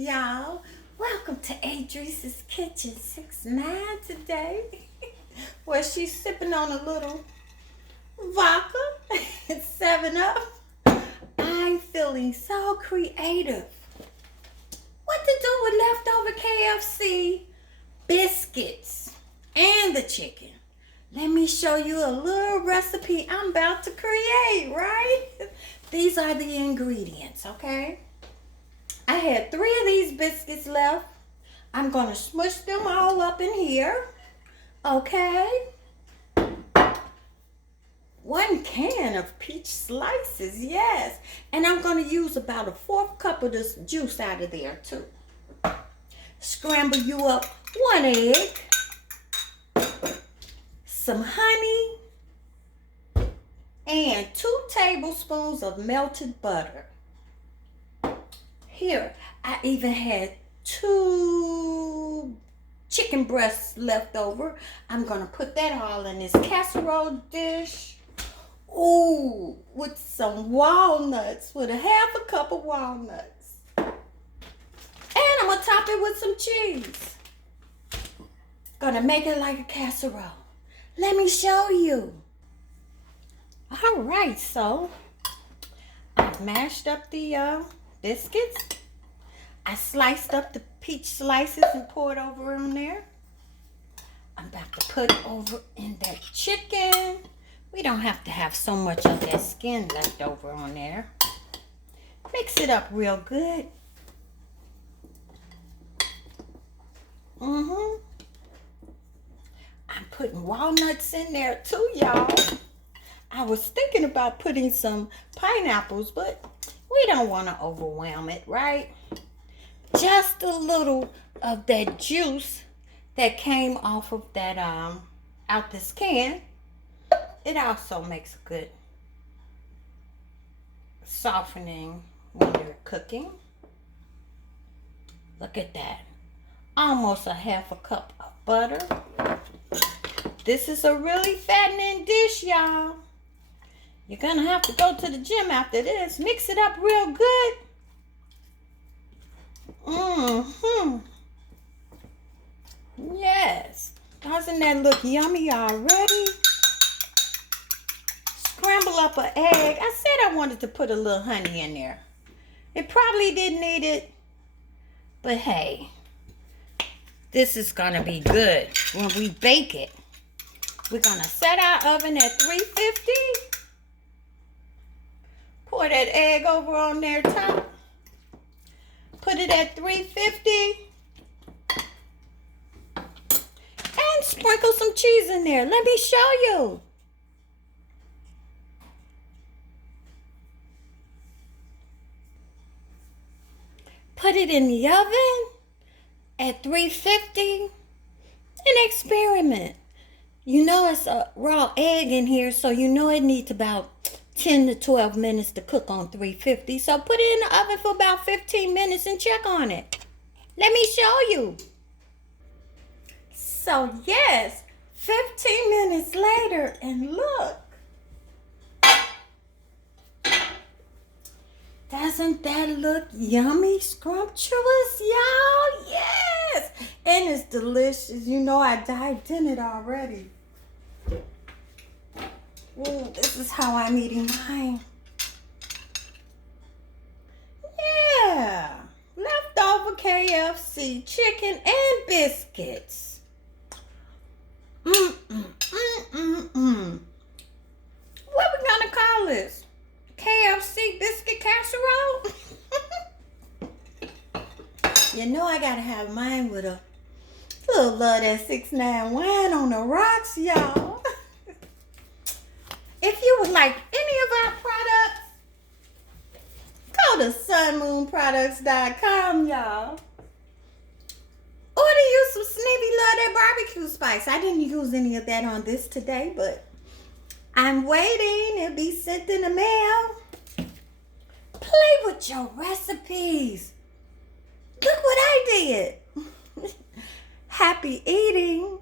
y'all. Welcome to Adrice's Kitchen 6'9" today. Where she's sipping on a little vodka and 7-Up. I'm feeling so creative. What to do with leftover KFC biscuits and the chicken? Let me show you a little recipe I'm about to create, right? These are the ingredients, okay? I had 3 of these biscuits left. I'm going to smush them all up in here, okay? 1 can of peach slices, yes. And I'm going to use about a 1/4 cup of this juice out of there, too. Scramble you up 1 egg, some honey, and 2 tablespoons of melted butter. Here, I even had 2 chicken breasts left over. I'm going to put that all in this casserole dish. Ooh, with some walnuts, with a 1/2 cup of walnuts. And I'm going to top it with some cheese. Gonna make it like a casserole. Let me show you. All right, so I've mashed up the biscuits. I sliced up the peach slices and poured over in there. I'm about to put over in that chicken. We don't have to have so much of that skin left over on there. Mix it up real good. I'm putting walnuts in there too, y'all. I was thinking about putting some pineapples, but we don't want to overwhelm it, right? Just a little of that juice that came off of that out this can. It also makes a good softening when you're cooking. Look at that. Almost a 1/2 cup of butter. This is a really fattening dish, y'all. You're gonna have to go to the gym after this. Mix it up real good. Yes. Doesn't that look yummy already? Scramble up an egg. I said I wanted to put a little honey in there. It probably didn't need it, but hey, this is gonna be good when we bake it. We're gonna set our oven at 350. Pour that egg over on there top. Put it at 350. And sprinkle some cheese in there. Let me show you. Put it in the oven at 350 and experiment. You know it's a raw egg in here, so you know it needs about 10 to 12 minutes to cook on 350. So put it in the oven for about 15 minutes and check on it. Let me show you. So yes, 15 minutes later, and look. Doesn't that look yummy, scrumptious, y'all? Yes! And it's delicious. You know I dived in it already. Ooh, this is how I'm eating mine. Yeah. Leftover KFC chicken and biscuits. What we gonna call this? KFC biscuit casserole? You know I gotta have mine with a little of that 6'9" wine on the rocks, y'all. If you would like any of our products, go to sunmoonproducts.com, y'all. Order you some Sneevy Love That barbecue spice. I didn't use any of that on this today, but I'm waiting. It'll be sent in the mail. Play with your recipes. Look what I did. Happy eating.